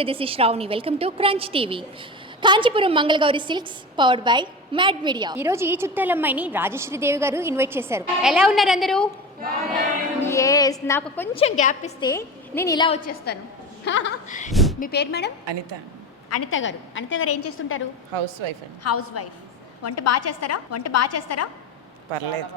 నమస్తే, this is Shravani. Welcome to Crunch TV. Kanchipuram Mangala Gauri silks powered by Mad Media. ఈరోజు ఈ చుట్టాలమ్మాయిని రాజశ్రీదేవి గారు ఇన్వైట్ చేశారు. ఎలా ఉన్నారు అందరూ? ఎస్, నాకు కొంచెం గ్యాప్ ఇస్తే నేను ఇలా వచ్చేస్తాను. మీ పేరు మేడం? అనిత. అనిత గారు. అనిత గారు ఏం చేస్తుంటారు? హౌస్ వైఫ్ అండి. House wife. వంట బాగా చేస్తారా? పర్లేదు.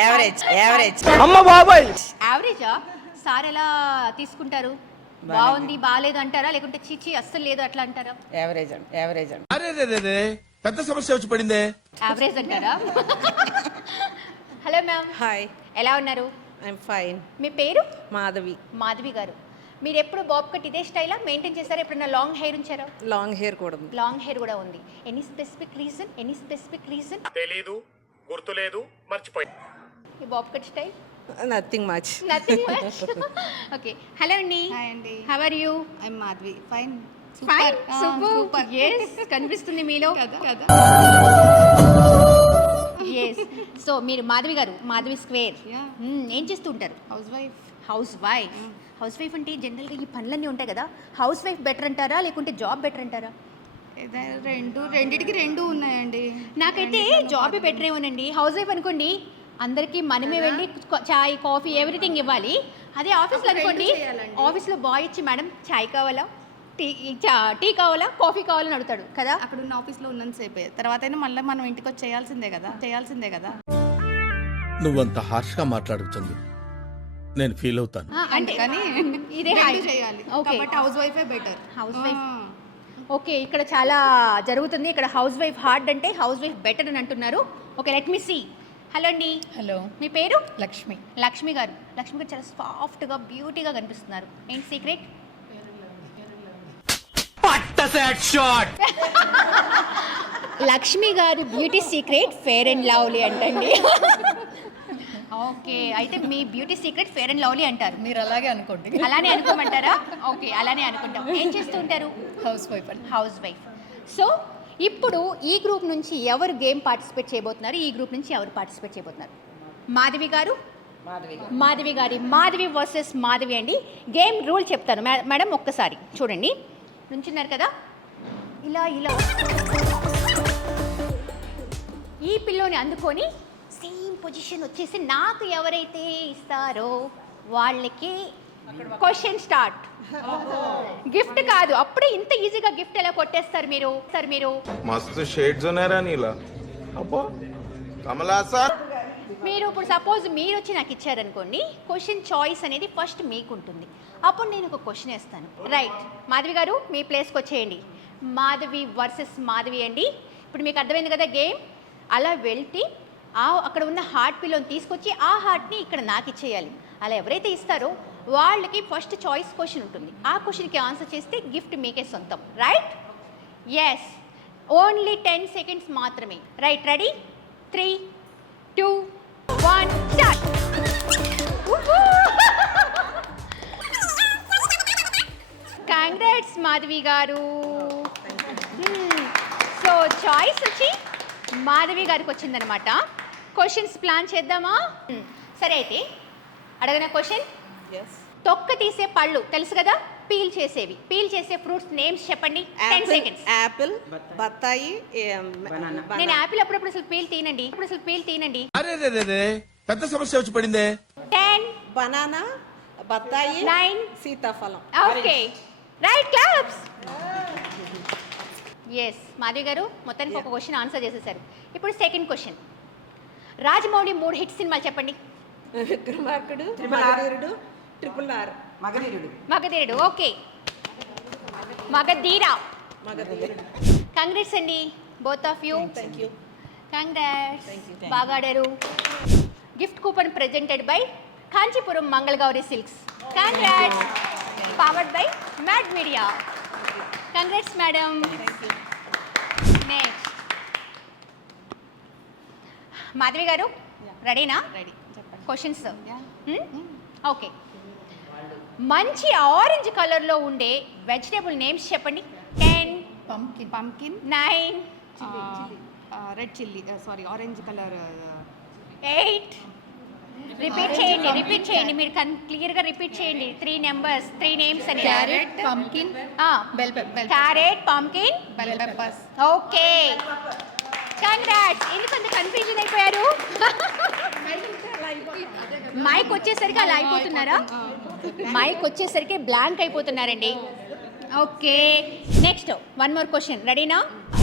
యావరేజ్ యావరేజా? సార్ ఎలా తీసుకుంటారు? బాగుంది, బాగాలేదు అంటారా, లేకుంటే చీచి అస్సలు లేదు అట్లా అంటారా? యావరేజ్ అండి. అరే పెద్ద సమస్య వచ్చి పడిందే. యావరేజ్ అంటారా? Hello ma'am. హాయ్, ఎలా ఉన్నారు? I'm fine. మీ పేరు? మాధవి. మాధవి గారు. మీరు ఎప్పుడు బాబ్ కట్ ఇదే స్టైలా మెయింటైన్ చేస్తారా? ఎప్పుడైనా లాంగ్ హెయిర్ ఉంచారా? లాంగ్ హెయిర్ కూడా ఉంది. లాంగ్ హెయిర్ కూడా ఉంది. Any specific reason? తెలీదు, గుర్తులేదు, మర్చిపోయి. ఈ bob cut style? Nothing much. Nothing much. Okay, hello అండి. హాయ్ అండి. How are you? I'm Madhavi. Fine. Fine, super. yes, కనిపిస్తుంది మీలో కదా. yes. సో మీరు మాధవి గారు, మాధవి స్క్వేర్. Yeah. ఏం చేస్తూ ఉంటారు? House wife. హౌస్ వైఫ్ అంటే జనరల్గా ఈ పనులన్నీ ఉంటాయి కదా. హౌస్ వైఫ్ బెటర్ అంటారా, లేకుంటే జాబ్ బెటర్ అంటారా? రెండిటికి రెండు ఉన్నాయండి. నాకైతే జాబే బెటర్ ఏమోనండి. హౌస్ వైఫ్ అనుకోండి, అందరికీ మనమే వెళ్ళి చాయ్, కాఫీ, ఎవ్రీథింగ్ ఇవ్వాలి. అదే ఆఫీస్లో అనుకోండి, ఆఫీస్లో బాయ్ ఇచ్చి మేడం చాయ్ కావాలా, టీ కావాలా, కాఫీ కావాలని అడుగుతాడు కదా. అక్కడ ఉన్న ఆఫీస్లో ఉన్నంతసేపే, తర్వాత అయినా మళ్ళీ మనం ఇంటికి వచ్చి చేయాల్సిందే కదా. నువ్వంత హార్ష్గా మాట్లాడుతుంది, నేను ఫీల్ అవుతాను. అంటే కానీ ఇదే చేయాలి. ఓకే, బట్ హౌస్ వైఫే బెటర్. Housewife. ఓకే, ఇక్కడ చాలా జరుగుతుంది. ఇక్కడ హౌస్ వైఫ్ హార్డ్ అంటే హౌస్ వైఫ్ బెటర్ అని అంటున్నారు. Okay, let me see. Hello అండి. హలో. మీ పేరు? లక్ష్మి. లక్ష్మి గారు చాలా సాఫ్ట్గా, బ్యూటీగా కనిపిస్తున్నారు. ఏంటి సీక్రెట్? లక్ష్మి గారు beauty secret fair and lovely అంటండి. ఓకే, అయితే మీ beauty secret fair and lovely అంటారు. మీరు అలాగే అనుకోండి. అలానే అనుకోమంటారా? ఓకే, అలానే అనుకుంటాం. ఏం చేస్తూ ఉంటారు? హౌస్ వైఫ్ అండి. House wife. సో ఇప్పుడు ఈ గ్రూప్ నుంచి ఎవరు గేమ్ పార్టిసిపేట్ చేయబోతున్నారు? ఈ గ్రూప్ నుంచి ఎవరు పార్టిసిపేట్ చేయబోతున్నారు? మాధవి గారు. మాధవి వర్సెస్ మాధవి అండి. గేమ్ రూల్ చెప్తాను మేడం, ఒక్కసారి చూడండి. నుంచున్నారు కదా, ఇలా ఈ పిల్లోని అందుకొని సేమ్ పొజిషన్ వచ్చేసి నాకు ఎవరైతే ఇస్తారో వాళ్ళకి క్వశ్చన్ స్టార్ట్. గిఫ్ట్ కాదు, అప్పుడే ఇంత ఈజీగా గిఫ్ట్ ఎలా కొట్టేస్తారు మీరు? మస్తు షేడ్స్ ఉన్నారా నీలా? అబ్బో కమలా సార్. మీరు ఇప్పుడు సపోజ్ మీరు వచ్చి నాకు ఇచ్చారనుకోండి, క్వశ్చన్ చాయిస్ అనేది ఫస్ట్ మీకు ఉంటుంది. అప్పుడు నేను ఒక క్వశ్చన్ వేస్తాను. రైట్, మాధవి గారు మీ ప్లేస్కి వచ్చేయండి. మాధవి వర్సెస్ మాధవి అండి. ఇప్పుడు మీకు అర్థమైంది కదా గేమ్. అలా వెళ్తే అక్కడ ఉన్న హార్ట్ పిల్లోని తీసుకొచ్చి ఆ హార్ట్ని ఇక్కడ నాకు ఇచ్చేయాలి. అలా ఎవరైతే ఇస్తారో వాళ్ళకి ఫస్ట్ చాయిస్ క్వశ్చన్ ఉంటుంది. ఆ క్వశ్చన్కి ఆన్సర్ చేస్తే గిఫ్ట్ మీకే సొంతం. రైట్? ఎస్, ఓన్లీ 10 సెకండ్స్ మాత్రమే. Right, ready? 3, 2, 1 start. Congrats Madhavi గారు. సో చాయిస్ వచ్చి మాధవి గారికి వచ్చిందనమాట. క్వశ్చన్స్ ప్లాన్ చేద్దామా? సరే, అయితే అడగన క్వశ్చన్. తొక్క తీసే పళ్ళు తెలుసు కదా, పీల్ చేసే ఫ్రూట్స్ నేమ్స్ చెప్పండి. 10 సెకండ్స్. యాపిల్, బత్తాయి, నేను యాపిల్ అప్పుడప్పుడు అసలు పీల్ తీనండి. అరే పెద్ద సమస్య వచ్చి పడిందే. 10, బనానా, బత్తాయి, 9, సీతాఫలం. Okay, right, claps. Yes, Madhavi గారు మొత్తానికి ఒక క్వశ్చన్ ఆన్సర్ చేసేసారు. ఇప్పుడు సెకండ్ క్వశ్చన్. రాజమౌళి 3 హిట్ సినిమాలు చెప్పండి. విక్రమార్కుడు, మగధీరుడు, RRR. మగధీరుడు. ఓకే, మగధీర. కంగ్రాట్స్ అండి బోత్ ఆఫ్ యూ. కంగ్రాట్స్, బాగా ఆడారు. Gift coupon presented by Kanchipuram Mangala Gauri silks. Congrats, powered by Mad media. Congrats madam. Next Madhavi గారు, రెడీనా? రెడీ, చెప్పండి. క్వశ్చన్స్. ఓకే, మంచి ఆరెంజ్ కలర్లో ఉండే వెజిటేబుల్ నేమ్స్ చెప్పండి. 10, pumpkin, 9, red chilli, sorry orange colour, 8, repeat చేయండి మీరు క్లియర్గా రిపీట్ చేయండి 3 నెంబర్స్ 3 నేమ్స్ అని carrot pumpkin bell carrot pumpkin bell peppers. Okay congrats. ఎందుకంత కన్ఫ్యూజన్ అయిపోయారు? మైక్ వచ్చేసరికి అలా అయిపోతున్నారా? మైక్ వచ్చేసరికి బ్లాంక్ అయిపోతున్నారండి. Okay next 1 more question. రెడీనా?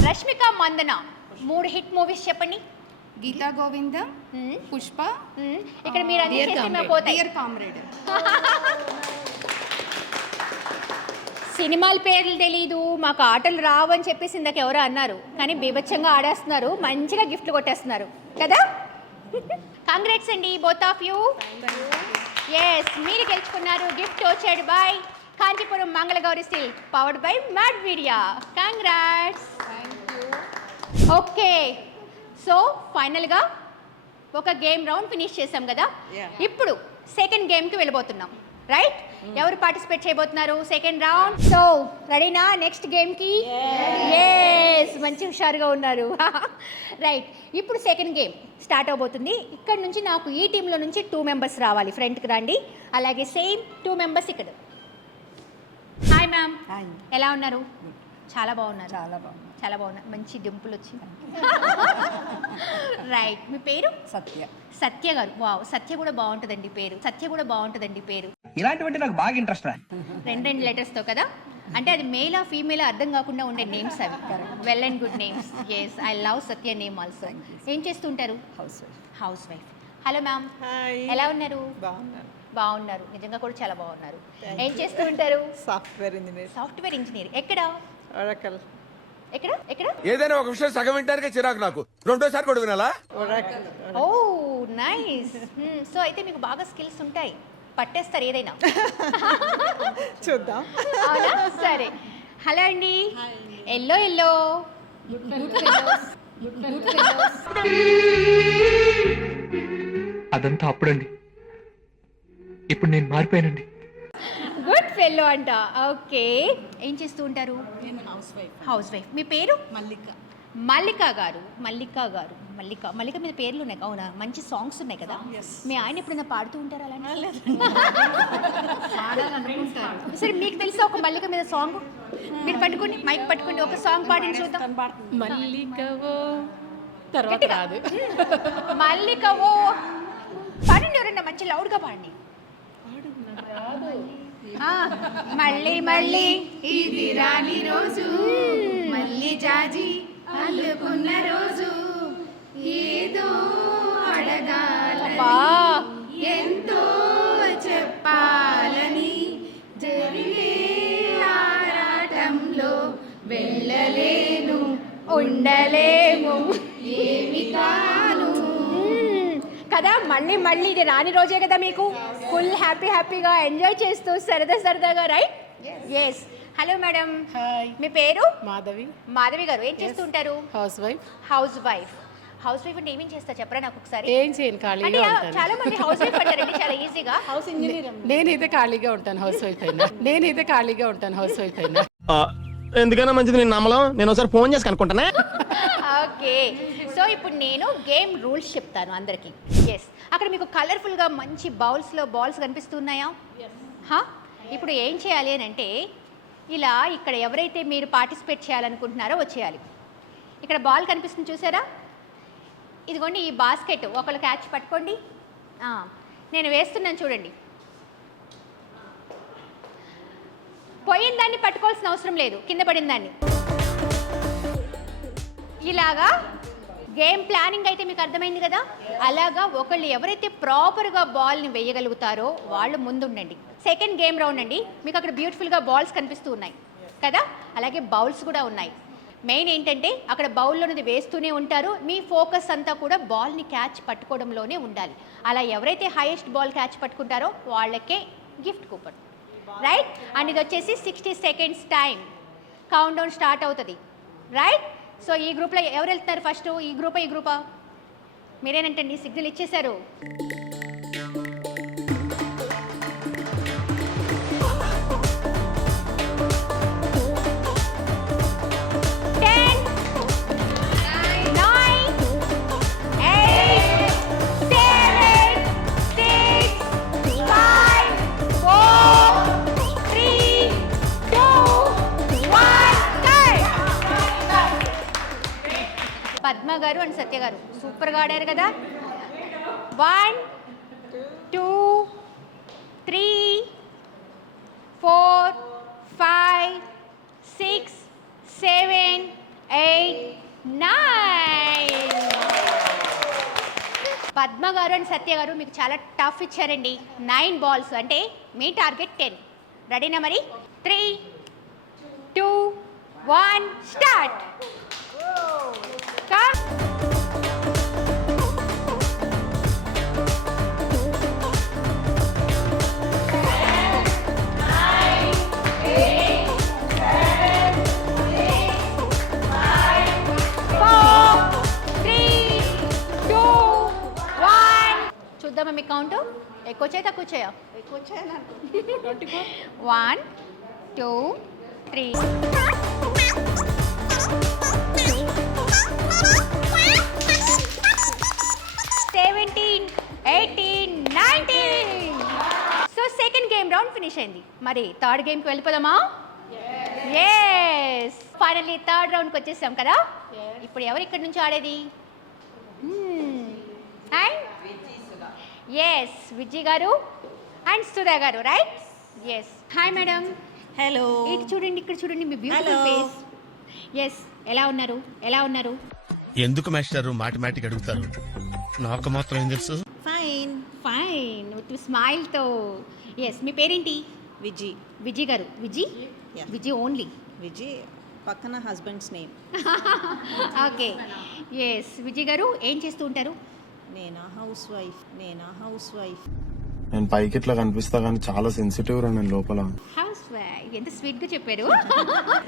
రష్మిక మందన 3 హిట్ మూవీస్ చెప్పండి. గీతా గోవిందం, మ్మ్. పుష్ప, ఇక్కడ మీరు అన్ని చేస్తే మేము పోతాయి. Dear comrade. సినిమాల పేర్లు తెలీదు, మాకు ఆటలు రావు అని చెప్పేసి ఇందాక ఎవరో అన్నారు, కానీ బీభత్సంగా ఆడేస్తున్నారు, మంచిగా గిఫ్ట్లు కొట్టేస్తున్నారు కదా. కాంగ్రాట్స్ అండి బోత్ ఆఫ్ యూ. ఎస్ మీరు గెలుచుకున్నారు. గిఫ్ట్ వచ్చాడు by Kanchipuram Mangala Gauri steel powered by Mad media. Congrats. Okay so ఫైనల్గా ఒక గేమ్ రౌండ్ ఫినిష్ చేసాం కదా. ఇప్పుడు సెకండ్ గేమ్కి వెళ్ళిపోతున్నాం. రైట్? ఎవరు పార్టిసిపేట్ చేయబోతున్నారు సెకండ్ రౌండ్? సో రెడీనా నెక్స్ట్ గేమ్కి? ఎస్ మంచి హుషారుగా ఉన్నారు. రైట్ ఇప్పుడు సెకండ్ గేమ్ స్టార్ట్ అవబోతుంది. ఇక్కడ నుంచి నాకు ఈ టీంలో నుంచి 2 మెంబర్స్ రావాలి. ఫ్రంట్కి రండి. అలాగే సేమ్ 2 మెంబర్స్ ఇక్కడ. హాయ్ మ్యామ్, ఎలా ఉన్నారు? చాలా బాగున్నారు. చాలా బాగున్నారు. మంచి డింపుల్ వచ్చింది. రైట్ మీ పేరు? సత్య గారు. వావ్, సత్య కూడా బాగుంటుందండి పేరు. సత్య కూడా బాగుంటుందండి పేరు. ఇలాంటివంటే నాకు బాగా ఇంట్రెస్ట్ రా. 2 లెటర్స్తో కదా. అంటే అది మేలా ఫీమేలా అర్థం కాకుండా ఉండే నేమ్స్ అవి. Well and good names. Yes I love Satya name also. ఏం చేస్తుంటారు? House wife. హలో మ్యామ్, ఎలా ఉన్నారు? బాగున్నారు. నిజంగా కూడా చాలా బాగున్నారు. ఏం చేస్తూ ఉంటారు? Software engineer. ఎక్కడ? ఎక్కడ? ఏదైనా ఒక విషయం సగం వింటానికే చిరాకు నాకు. రెండోసారి కూడా వినాలా? ఓ నైస్. సో అయితే మీకు బాగా స్కిల్స్ ఉంటాయి, పట్టేస్తారు ఏదైనా. చూద్దాం. అవునా? సరే. హలో అండి. ఎల్లో అదంతా అప్పుడండి, ఇప్పుడు నేను మారిపోయానండి. గుడ్ ఫెల్లో అంట. ఓకే ఏం చేస్తూ ఉంటారు? నేను హౌస్ వైఫ్. మీ పేరు? మల్లిక గారు. మల్లిక మీద పేర్లు ఉన్నాయి. అవునా? మంచి సాంగ్స్ ఉన్నాయి కదా. మీ ఆయన ఎప్పుడైనా పాడుతూ ఉంటారా అలా? సరే మీకు తెలిసిన ఒక మల్లిక మీద సాంగ్ మీరు పట్టుకోండి, మైక్ పట్టుకోండి, ఒక సాంగ్ పాడిని చూద్దాం. మల్లికవో తర్వాత రాదు. మల్లికవో పాడండి. ఎవరన్నా మంచి లౌడ్గా పాడండి. మళ్ళీ ఇది రాని రోజు, మళ్ళీ జాజి అల్లుకున్న రోజు, ఏదో అడగాలని ఎంతో చెప్పాలని జరిగే ఆరాటంలో వెళ్ళలేను ఉండలేము ఏమి కాను కదా. మళ్ళీ ఇది రాని రోజే కదా మీకు. ఫుల్ హ్యాపీగా ఎంజాయ్ చేస్తూ సరదాగా. రైట్? ఎస్. హలో మేడం, మీ పేరు? మాధవి గారు. ఏం చేస్తూ ఉంటారు? హౌస్ వైఫ్ అంటే ఏమేం చేస్తా చెప్పరా నాకు ఒకసారి? ఏం చేయను, ఖాళీగా ఉంటాను. చాలా మంది హౌస్ వైఫ్ అంటారండి చాలా ఈజీగా. House engineer. నేనైతే ఖాళీగా ఉంటాను హౌస్ వైఫ్ అయినా. ఎందుకైనా మంచిది నేను నమ్మలం. నేను ఒకసారి ఫోన్ చేసి కనుక్కుంటానే. ఓకే సో ఇప్పుడు నేను గేమ్ రూల్స్ చెప్తాను అందరికీ. ఎస్ అక్కడ మీకు కలర్ఫుల్గా మంచి బౌల్స్లో బాల్స్ కనిపిస్తున్నాయా? ఇప్పుడు ఏం చేయాలి అని అంటే ఇలా ఇక్కడ ఎవరైతే మీరు పార్టిసిపేట్ చేయాలనుకుంటున్నారో వచ్చేయాలి. ఇక్కడ బాల్ కనిపిస్తుంది చూసారా? ఇదిగోండి ఈ బాస్కెట్ ఒకళ్ళు క్యాచ్ పట్టుకోండి. నేను వేస్తున్నాను చూడండి. పోయిన దాన్ని పట్టుకోవాల్సిన అవసరం లేదు, కింద పడిన దాన్ని. ఇలాగా గేమ్ ప్లానింగ్ అయితే మీకు అర్థమైంది కదా. అలాగా ఒకళ్ళు ఎవరైతే ప్రాపర్గా బాల్ని వేయగలుగుతారో వాళ్ళు ముందుండండి. సెకండ్ గేమ్ రౌండ్ అండి. మీకు అక్కడ బ్యూటిఫుల్గా బాల్స్ కనిపిస్తూ ఉన్నాయి కదా, అలాగే బౌల్స్ కూడా ఉన్నాయి. మెయిన్ ఏంటంటే అక్కడ బౌల్లోనిది వేస్తూనే ఉంటారు. మీ ఫోకస్ అంతా కూడా బాల్ని క్యాచ్ పట్టుకోవడంలోనే ఉండాలి. అలా ఎవరైతే హైయెస్ట్ బాల్ క్యాచ్ పట్టుకుంటారో వాళ్ళకే గిఫ్ట్ కూపన్. రైట్? అండ్ ఇది వచ్చేసి 60 seconds time count down start అవుతుంది. రైట్? సో ఈ గ్రూప్లో ఎవరు వెళ్తున్నారు ఫస్ట్? ఈ గ్రూపా? మీరేనంటండి సిగ్నల్ ఇచ్చేశారు. పద్మ గారు అండ్ సత్య గారు సూపర్గా ఆడారు కదా. 1 2 3 4 5 6 7 8 9. పద్మ గారు అండ్ సత్య గారు మీకు చాలా టఫ్ ఇచ్చారండి. 9 బాల్స్ అంటే మీ టార్గెట్ 10. రెడీనా మరి? 3 2 1 స్టార్ట్. కా 4 3 2 1. చూద్దామా మీ కౌంట్? ఎక్కువ వచ్చాయి తక్కువ వచ్చాయా? ఎక్కువ వచ్చాయని 1 2 3 17 18 19. So second game round finish అయింది. మరి థర్డ్ గేమ్కి వెళ్ళిపోదామా? ఎస్, ఫైనల్లీ థర్డ్ రౌండ్కి వచ్చేసాం కదా. ఇప్పుడు ఎవరు ఇక్కడ నుంచి ఆడేది? అండ్ ఎస్, విజయ్ గారు అండ్ సుధా గారు, right? Yes. Hi madam. Hello. ఇటు చూడండి, ఇక్కడ చూడండి, మీ బ్యూటిఫుల్ Hello. ఫేస్. ఎస్, ఎలా ఉన్నారు? ఎలా ఉన్నారు? ఎందుకు మాస్టారు మాటిమాటికి అడుగుతారు? నాకు మాత్రం ఏం తెలుసు. ఫైన్. ఫైన్, విత్ స్మైల్తో. ఎస్, మీ పేరేంటి? విజయ్. విజయ్ గారు. విజయ్? Yeah. విజయ్ ఓన్లీ. విజయ్ పక్కన husband's name. Okay. Yes, Vijay గారు ఏం చేస్తూ ఉంటారు? నేనా హౌస్ వైఫ్. నేను పైకి ఇట్లా కనిపిస్తా కానీ చాలా సెన్సిటివ్ రా నేను లోపల. House wife. ఎంత స్వీట్గా చెప్పారు.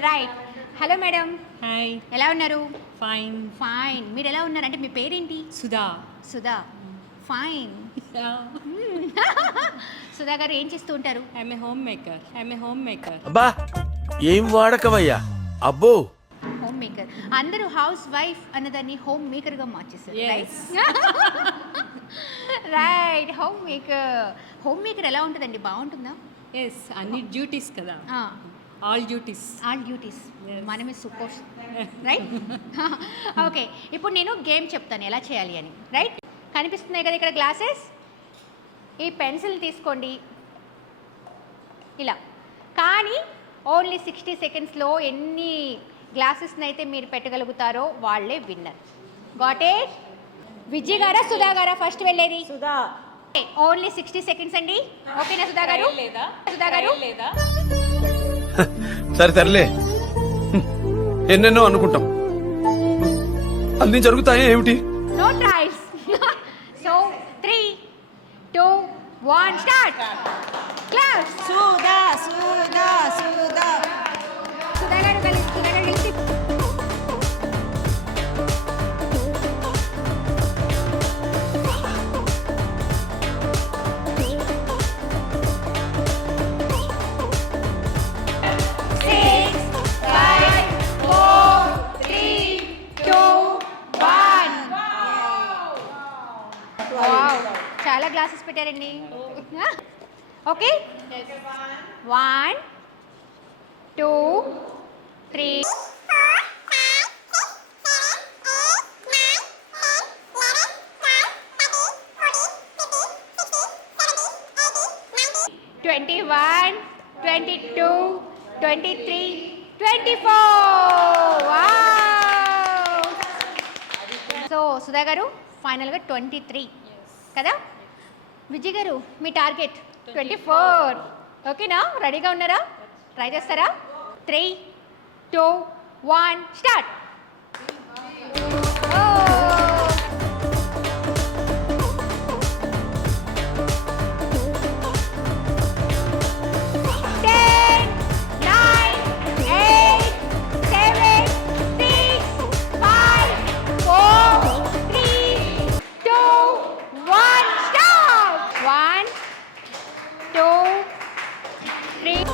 రైట్. Hello madam. హాయ్, ఎలా ఉన్నారు? ఫైన్. ఫైన్. మీరు ఎలా ఉన్నారు? అంటే మీ పేరేంటి? సుధా. సుధా. ఫైన్. సుధా గారు ఏం చేస్తూ ఉంటారు? I'm a home maker. అబ్బా ఏం వాడకవయ్యా అబ్బో. Home maker. అందరూ హౌస్ వైఫ్ అన్నదాన్ని హోమ్ మేకర్గా మార్చేస్తారు. Yes. రైట్. హోమ్ మేకర్ ఎలా ఉంటుందండి? బాగుంటుందా? ఎస్, అన్ని డ్యూటీస్ కదా, all duties. All duties. Yes. మనమే సూపర్. రైట్. ఓకే, ఇప్పుడు నేను గేమ్ చెప్తాను ఎలా చేయాలి అని. రైట్? కనిపిస్తున్నాయి కదా ఇక్కడ గ్లాసెస్. ఈ పెన్సిల్ తీసుకోండి ఇలా. కానీ ఓన్లీ 60 సెకండ్స్లో ఎన్ని గ్లాసెస్ని అయితే మీరు పెట్టగలుగుతారో వాళ్ళే విన్నర్. Got it? విజయ్ గారా సుధా గారా ఫస్ట్ వెళ్ళేది? సుధా. ఓన్లీ 60 సెకండ్స్ అండి. ఓకేనా సుధా గారు? సుధా గారు సరే తరలే, ఎన్నెన్నో అనుకుంటాం, అన్ని జరుగుతాయి ఏమిటి? No trials. So 3 2 1 start. Class. Sudha. Sudha గారు కలిసి 6 5 4 3 2 1. వావ్, చాలా గ్లాసెస్ పెట్టారండి. ఓకే, 1 2 3 21 22 23 24. వావ్. సో సుధా గారు ఫైనల్గా 23 కదా. విజయ్ గారు మీ టార్గెట్ 24. ఓకేనా? రెడీగా ఉన్నారా? ట్రై చేస్తారా? 3 2 1 స్టార్ట్. 10 9 8 7 6 5 4 3 2 1 స్టార్ట్. 1 2 3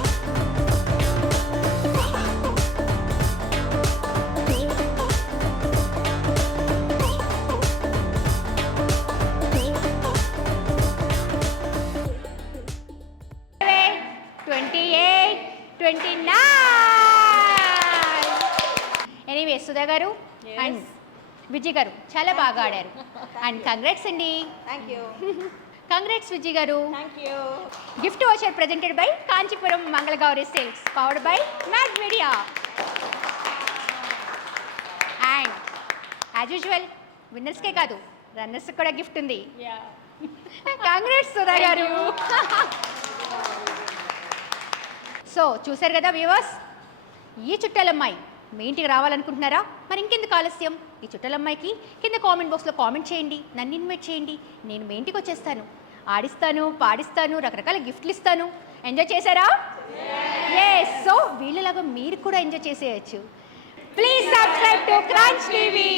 28 29. ఎనీవే సుధా గారు అండ్ విజయ్ గారు చాలా బాగా ఆడారు అండ్ కంగ్రాట్స్ అండి. థ్యాంక్ యూ కంగ్రాట్స్ విజయ్ గారు. Thank you. Gift voucher presented by Kanchipuram Mangala Gauri silks powered by Mag Media. And as usual విన్నర్స్కే కాదు రన్నర్స్కి కూడా గిఫ్ట్ ఉంది. కంగ్రాట్స్ సుధా గారు. సో చూశారు కదా వ్యూవర్స్, ఈ చుట్టాలమ్మాయి మీ ఇంటికి రావాలనుకుంటున్నారా? మరి ఇంకెందుకు ఆలస్యం, ఈ చుట్టాలమ్మాయికి కింద కామెంట్ బాక్స్లో కామెంట్ చేయండి, నన్ను ఇన్వైట్ చేయండి, నేను మీ ఇంటికి వచ్చేస్తాను, ఆడిస్తాను, పాడిస్తాను, రకరకాల గిఫ్ట్లు ఇస్తాను. ఎంజాయ్ చేశారా? ఎస్. సో వీళ్ళలాగా మీరు కూడా ఎంజాయ్ చేసేయచ్చు. Please subscribe to Crunch TV.